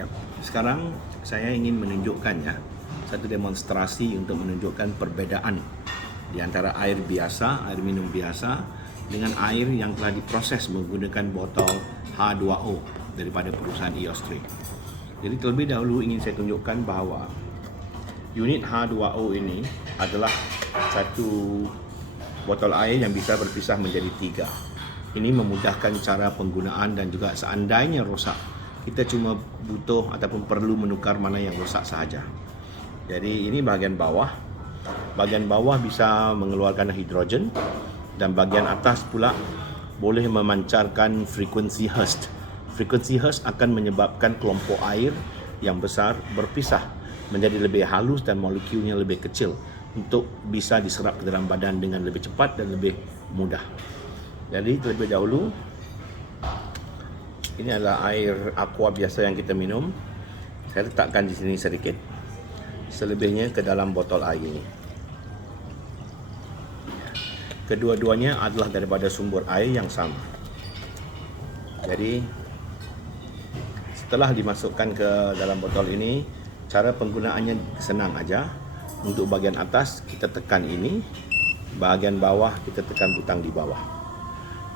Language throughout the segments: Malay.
Ya. Sekarang saya ingin menunjukkan ya satu demonstrasi untuk menunjukkan perbedaan di antara air biasa, air minum biasa dengan air yang telah diproses menggunakan botol H2O daripada perusahaan EOS3. Jadi terlebih dahulu ingin saya tunjukkan bahawa unit H2O ini adalah satu botol air yang bisa berpisah menjadi 3. Ini memudahkan cara penggunaan dan juga seandainya rosak, kita cuma butuh ataupun perlu menukar mana yang rosak sahaja. Jadi ini bahagian bawah. Bahagian bawah bisa mengeluarkan hidrogen dan bahagian atas pula boleh memancarkan frekuensi Hertz. Frekuensi Hertz akan menyebabkan kelompok air yang besar berpisah menjadi lebih halus dan molekulnya lebih kecil untuk bisa diserap ke dalam badan dengan lebih cepat dan lebih mudah. Jadi terlebih dahulu, ini adalah air aqua biasa yang kita minum. Saya letakkan di sini sedikit. Selebihnya ke dalam botol air ini. Kedua-duanya adalah daripada sumber air yang sama. Jadi setelah dimasukkan ke dalam botol ini, cara penggunaannya senang aja. Untuk bahagian atas kita tekan ini, bahagian bawah kita tekan butang di bawah.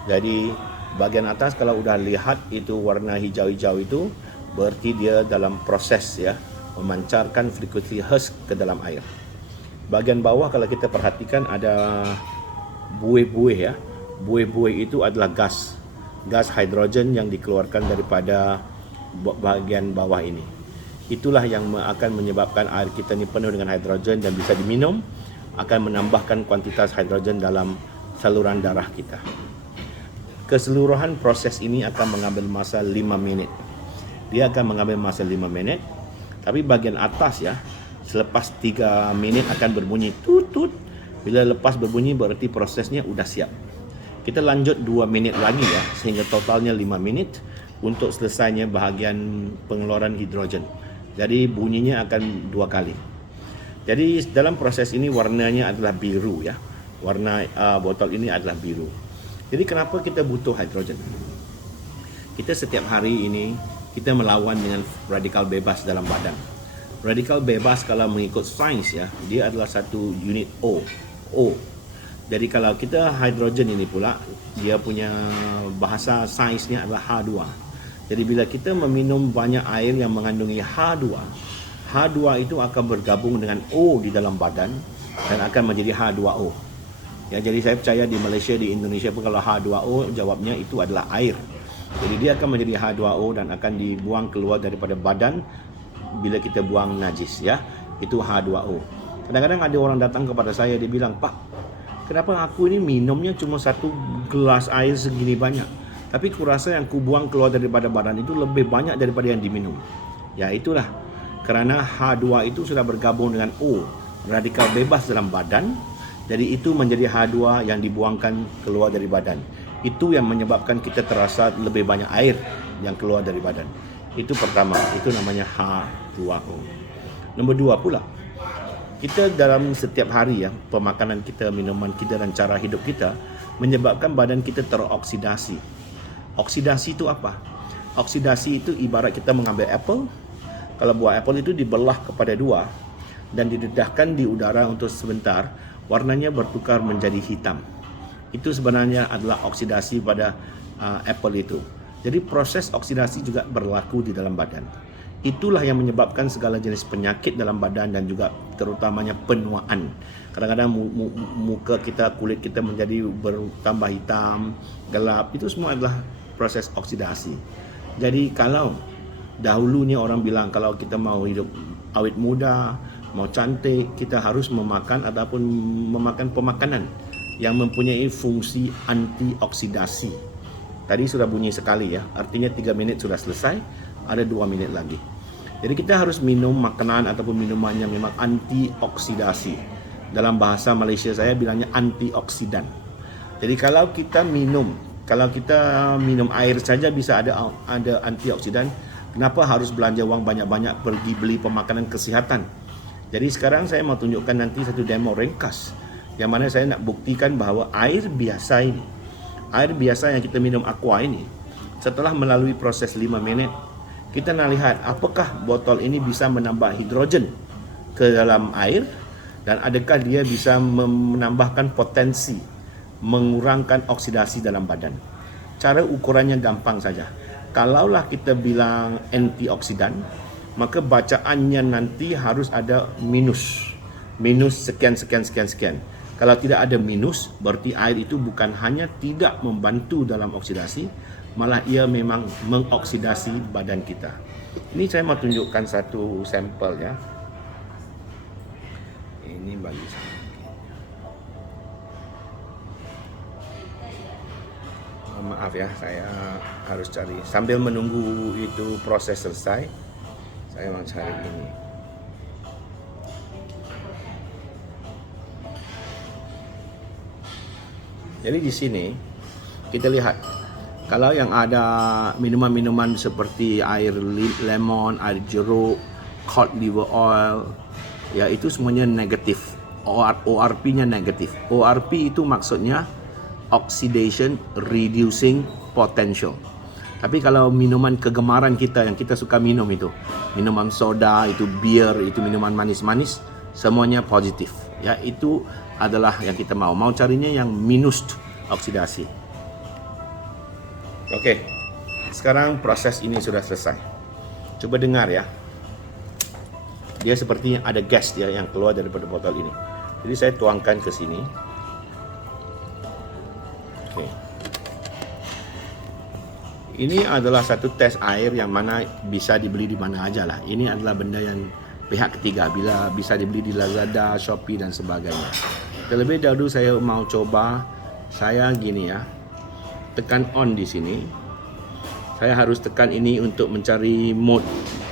Jadi bahagian atas kalau udah lihat itu warna hijau-hijau itu berarti dia dalam proses ya memancarkan frekuensi Hertz ke dalam air. Bahagian bawah kalau kita perhatikan ada buih-buih ya. Buih-buih itu adalah gas hidrogen yang dikeluarkan daripada bahagian bawah ini. Itulah yang akan menyebabkan air kita ni penuh dengan hidrogen dan bisa diminum, akan menambahkan kuantitas hidrogen dalam saluran darah kita. Keseluruhan proses ini akan mengambil masa 5 minit. Dia akan mengambil masa 5 minit. Tapi bahagian atas ya, selepas 3 minit akan berbunyi tut-tut. Bila lepas berbunyi berarti prosesnya sudah siap. Kita lanjut 2 minit lagi ya, sehingga totalnya 5 minit untuk selesainya bahagian pengeluaran hidrogen. Jadi bunyinya akan 2 kali. Jadi dalam proses ini warnanya adalah biru ya. Warna botol ini adalah biru. Jadi kenapa kita butuh hidrogen? Kita setiap hari ini kita melawan dengan radikal bebas dalam badan. Radikal bebas kalau mengikut sains ya, dia adalah satu unit O. Jadi kalau kita hidrogen ini pula, dia punya bahasa sainsnya adalah H2. Jadi bila kita meminum banyak air yang mengandungi H2, H2 itu akan bergabung dengan O di dalam badan dan akan menjadi H2O. Ya, jadi saya percaya di Malaysia, di Indonesia pun kalau H2O jawabnya itu adalah air. Jadi dia akan menjadi H2O dan akan dibuang keluar daripada badan bila kita buang najis ya. Itu H2O. Kadang-kadang ada orang datang kepada saya, dia bilang, "Pak, kenapa aku ini minumnya cuma 1 gelas air segini banyak? Tapi kurasa yang ku buang keluar daripada badan itu lebih banyak daripada yang diminum." Ya itulah. Kerana H2 itu sudah bergabung dengan O, radikal bebas dalam badan. Jadi itu menjadi H2 yang dibuangkan keluar dari badan. Itu yang menyebabkan kita terasa lebih banyak air yang keluar dari badan. Itu pertama, itu namanya H2O. Nombor 2 pula, kita dalam setiap hari ya, pemakanan kita, minuman kita dan cara hidup kita menyebabkan badan kita teroksidasi. Oksidasi itu apa? Oksidasi itu ibarat kita mengambil apple. Kalau buah apple itu dibelah kepada 2 dan didedahkan di udara untuk sebentar, warnanya bertukar menjadi hitam. Itu sebenarnya adalah oksidasi pada apple itu. Jadi proses oksidasi juga berlaku di dalam badan. Itulah yang menyebabkan segala jenis penyakit dalam badan dan juga terutamanya penuaan. Kadang-kadang muka kita, kulit kita menjadi bertambah hitam, gelap. Itu semua adalah proses oksidasi. Jadi kalau dahulunya orang bilang kalau kita mau hidup awet muda, mau cantik, kita harus memakan ataupun memakan pemakanan yang mempunyai fungsi antioksidasi. Tadi sudah bunyi sekali ya, artinya 3 minit sudah selesai, ada 2 minit lagi. Jadi kita harus minum makanan ataupun minuman yang memang antioksidasi. Dalam bahasa Malaysia saya bilangnya antioksidan. Jadi kalau kita minum air saja bisa ada antioksidan, kenapa harus belanja wang banyak-banyak pergi beli pemakanan kesihatan? Jadi sekarang saya mau tunjukkan nanti satu demo ringkas yang mana saya nak buktikan bahawa air biasa yang kita minum aqua ini, setelah melalui proses 5 minit, kita nak lihat apakah botol ini bisa menambah hidrogen ke dalam air dan adakah dia bisa menambahkan potensi mengurangkan oksidasi dalam badan. Cara ukurannya gampang saja. Kalaulah kita bilang antioksidan, maka bacaannya nanti harus ada minus sekian. Kalau tidak ada minus, berarti air itu bukan hanya tidak membantu dalam oksidasi, malah ia memang mengoksidasi badan kita. Ini saya mau tunjukkan satu sampel ya. Ini bagi saya. Maaf ya, saya harus cari sambil menunggu itu proses selesai. Saya mau cari ini. Jadi di sini kita lihat kalau yang ada minuman-minuman seperti air lemon, air jeruk, cod liver oil, ya itu semuanya negatif. ORP-nya negatif. ORP itu maksudnya oxidation reducing potential. Tapi kalau minuman kegemaran kita yang kita suka minum itu, minuman soda, itu bir, itu minuman manis-manis, semuanya positif. Ya, itu adalah yang kita mau. Mau carinya yang minus oksidasi. Oke. Sekarang proses ini sudah selesai. Coba dengar ya. Dia sepertinya ada gas dia yang keluar daripada botol ini. Jadi saya tuangkan ke sini. Oke. Ini adalah satu tes air yang mana bisa dibeli di mana aja lah. Ini adalah benda yang pihak ketiga, bila bisa dibeli di Lazada, Shopee dan sebagainya. Terlebih dahulu saya mau coba, saya gini ya, tekan on di sini. Saya harus tekan ini untuk mencari mode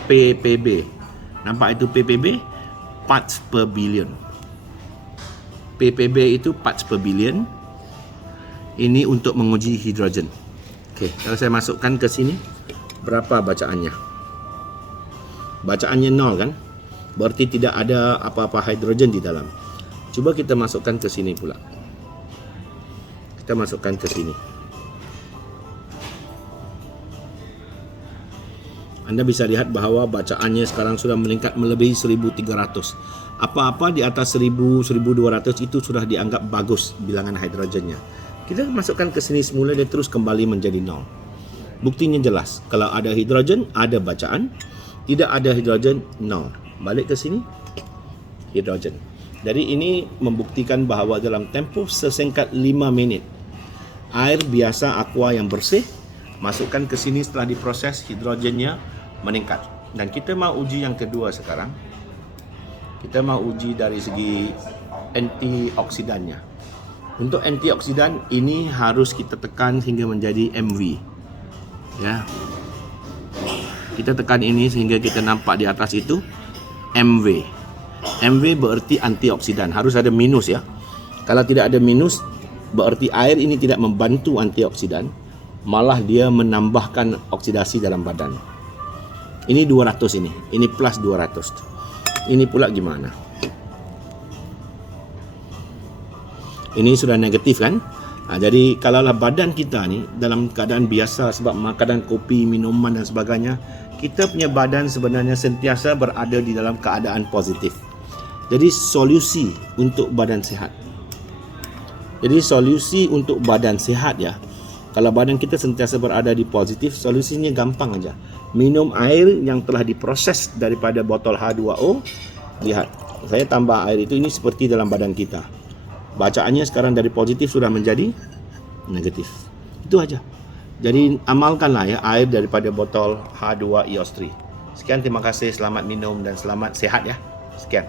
ppb. Nampak itu ppb? Parts per billion. ppb itu parts per billion. Ini untuk menguji hidrogen. Okey, kalau saya masukkan ke sini, berapa bacaannya? Bacaannya 0 kan? Berarti tidak ada apa-apa hidrogen di dalam. Cuba kita masukkan ke sini pula. Kita masukkan ke sini. Anda bisa lihat bahawa bacaannya sekarang sudah meningkat melebihi 1300. Apa-apa di atas 1000, 1200 itu sudah dianggap bagus bilangan hidrogennya. Kita masukkan ke sini semula, dia terus kembali menjadi 0. Buktinya jelas. Kalau ada hidrogen, ada bacaan. Tidak ada hidrogen, 0. Balik ke sini, hidrogen. Jadi ini membuktikan bahawa dalam tempoh sesingkat 5 minit, air biasa aqua yang bersih, masukkan ke sini setelah diproses, hidrogennya meningkat. Dan kita mau uji yang kedua sekarang. Kita mau uji dari segi antioksidannya. Untuk antioksidan ini harus kita tekan hingga menjadi MV. Ya. Kita tekan ini sehingga kita nampak di atas itu MV. MV berarti antioksidan. Harus ada minus ya. Kalau tidak ada minus, berarti air ini tidak membantu antioksidan, malah dia menambahkan oksidasi dalam badan. Ini 200 ini plus 200. Ini pula gimana? Ini sudah negatif kan? Jadi kalaulah badan kita ni dalam keadaan biasa sebab makanan kopi, minuman dan sebagainya, kita punya badan sebenarnya sentiasa berada di dalam keadaan positif. Jadi solusi untuk badan sihat. Jadi solusi untuk badan sihat ya. Kalau badan kita sentiasa berada di positif, solusinya gampang aja. Minum air yang telah diproses daripada botol H2O. Lihat, saya tambah air itu, ini seperti dalam badan kita. Bacaannya sekarang dari positif sudah menjadi negatif. Itu aja. Jadi amalkanlah ya air daripada botol H2 EOS 3. Sekian, terima kasih, selamat minum dan selamat sehat ya. Sekian.